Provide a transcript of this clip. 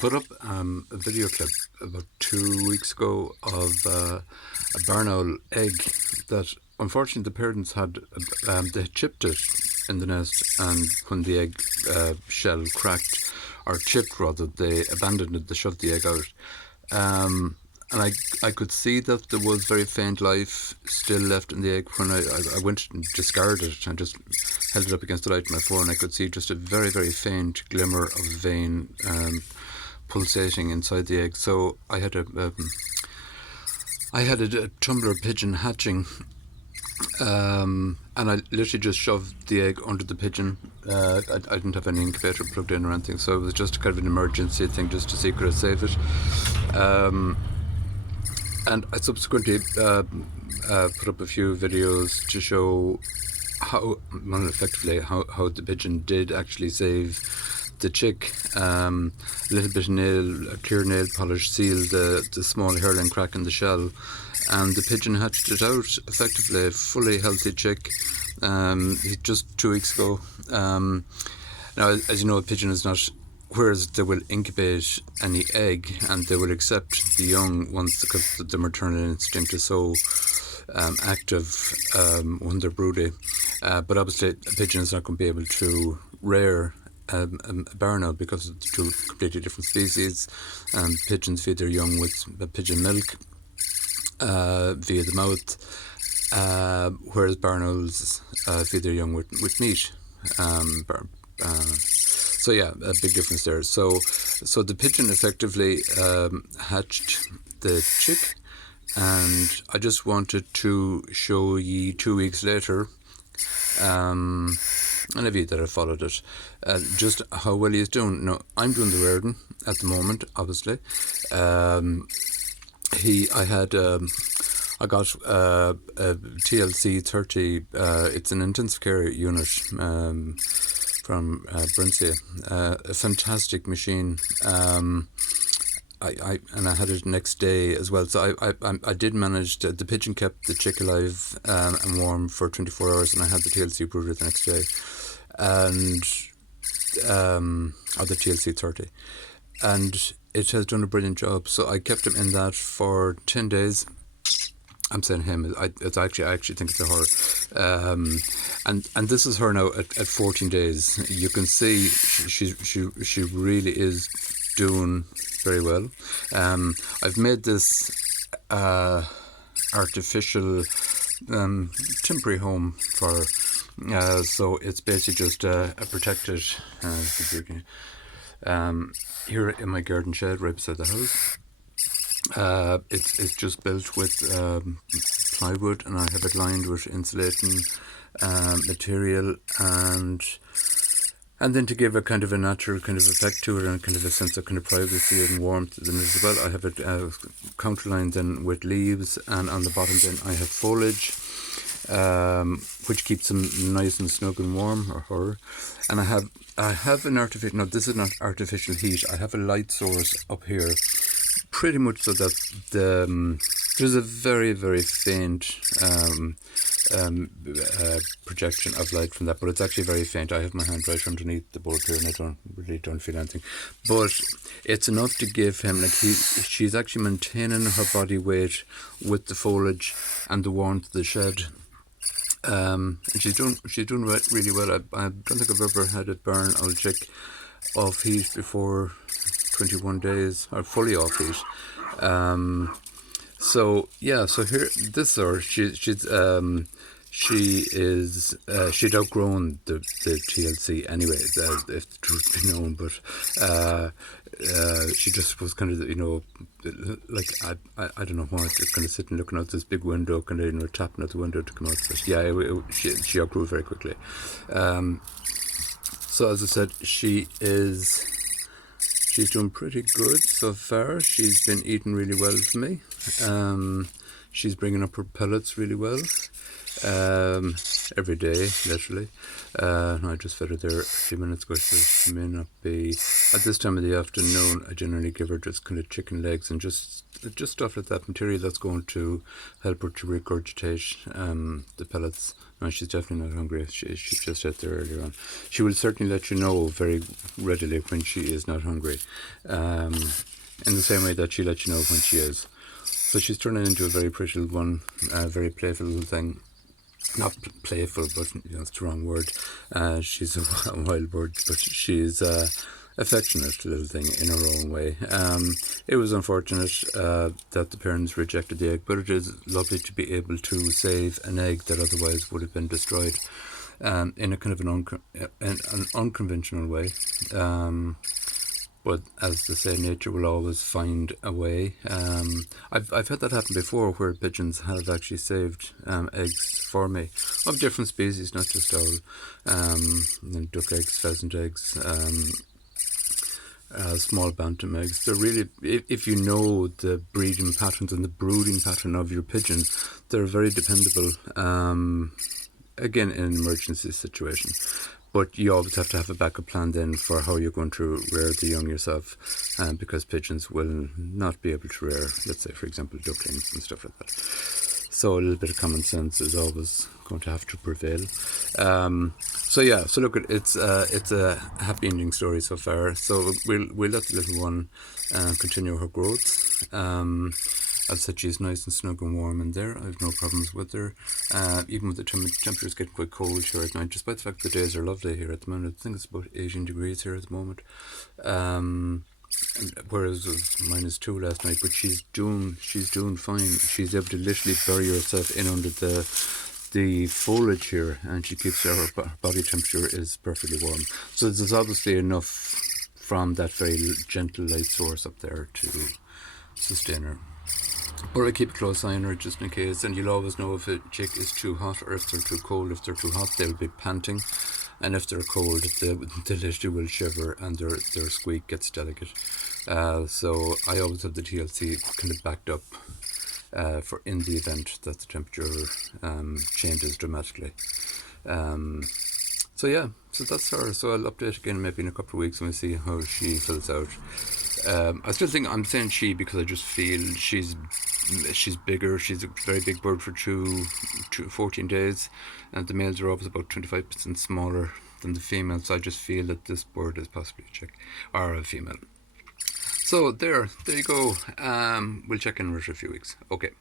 put up a video clip about 2 weeks ago of a barn owl egg that unfortunately the parents had, they chipped it in the nest, and when the egg shell cracked, or chipped rather, they abandoned it, they shoved the egg out. And I could see that there was very faint life still left in the egg when I went and discarded it and just held it up against the light of my phone. I could see just a very, very faint glimmer of vein pulsating inside the egg. So I had a tumbler pigeon hatching, and I literally just shoved the egg under the pigeon. I didn't have any incubator plugged in or anything, so it was just kind of an emergency thing just to see could I save it. And I subsequently put up a few videos to show how, well, effectively, how the pigeon did actually save the chick. A little bit of clear nail polish sealed the small hairline crack in the shell, and the pigeon hatched it out effectively, a fully healthy chick, just 2 weeks ago. Now, as you know, a pigeon is not, whereas they will incubate any egg and they will accept the young once, because the maternal instinct is so active when they're broody. But obviously a pigeon is not going to be able to rear a barn owl because of the two completely different species. Pigeons feed their young with pigeon milk via the mouth, whereas barn owls feed their young with meat. So yeah, a big difference there. So the pigeon effectively hatched the chick, and I just wanted to show ye 2 weeks later, and a few that have followed it, just how well he's doing. Now, I'm doing the rearing at the moment, obviously. I got a TLC 30. It's an intensive care unit from Brincia, a fantastic machine. I had it next day as well. So I did manage to, the pigeon kept the chick alive and warm for 24 hours, and I had the TLC brooder the next day, and or the TLC 30, and it has done a brilliant job. So I kept him in that for 10 days. I'm saying him. I actually think it's a her, and this is her now at 14 days. You can see she really is doing very well. I've made this artificial temporary home for her. So it's basically just a protected here in my garden shed right beside the house. It's just built with plywood, and I have it lined with insulating material, and then to give a kind of a natural kind of effect to it, and kind of a sense of kind of privacy and warmth in it as well. I have it counterlined then with leaves, and on the bottom then I have foliage, which keeps them nice and snug and warm, or her. And I have an artificial, no, this is not artificial heat. I have a light source up here, pretty much so that there's a very, very faint projection of light from that, but it's actually very faint. I have my hand right underneath the board here, and I don't feel anything, but it's enough to give him, like, she's actually maintaining her body weight with the foliage and the warmth of the shed. And she's doing really well. I don't think I've ever had a barn owl chick off heat before 21 days, or fully off heat. So yeah, so here, this or she'd outgrown the TLC anyway, if the truth be known, but she just was kind of, like, I don't know what, just kind of sitting looking out this big window, kind of, tapping out the window to come out. But yeah, she outgrew very quickly. So as I said, she's doing pretty good so far. She's been eating really well for me. She's bringing up her pellets really well. every day, literally. No, I just fed her there a few minutes ago, so she may not be at this time of the afternoon. I generally give her just kind of chicken legs and just stuff like that, material that's going to help her to regurgitate the pellets. No, she's definitely not hungry. She just ate there earlier on. She will certainly let you know very readily when she is not hungry, in the same way that she lets you know when she is. So she's turning into a very pretty little one, very playful little thing. Not playful, but it's the wrong word. She's a wild bird, but she's affectionate little thing in her own way. It was unfortunate that the parents rejected the egg, but it is lovely to be able to save an egg that otherwise would have been destroyed in a kind of an unconventional way. But as they say, nature will always find a way. I've had that happen before, where pigeons have actually saved eggs for me of different species, not just owl. Duck eggs, pheasant eggs, small bantam eggs. They're really, if you know the breeding patterns and the brooding pattern of your pigeon, they're very dependable. Again, in an emergency situation. But you always have to have a backup plan then for how you're going to rear the young yourself, because pigeons will not be able to rear, let's say, for example, ducklings and stuff like that. So a little bit of common sense is always going to have to prevail. So look, it's a happy ending story so far. So we'll let the little one continue her growth. As I said, she's nice and snug and warm in there. I have no problems with her. Even with the temperatures getting quite cold here at night, despite the fact the days are lovely here at the moment. I think it's about 18 degrees here at the moment. Whereas it was -2 last night, but she's doing fine. She's able to literally bury herself in under the foliage here, and she keeps her body temperature is perfectly warm. So there's obviously enough from that very gentle light source up there to sustain her. But I keep a close eye on her just in case, and you'll always know if a chick is too hot or if they're too cold. If they're too hot, they'll be panting, and if they're cold, they literally will shiver and their squeak gets delicate. So I always have the TLC kind of backed up for in the event that the temperature changes dramatically. So that's her. So I'll update again maybe in a couple of weeks and we'll see how she fills out. I still think I'm saying she because I just feel she's bigger. She's a very big bird for 14 days, and the males are always about 25% smaller than the females. So I just feel that this bird is possibly a chick or a female. So there you go. We'll check in with her in a few weeks. Okay.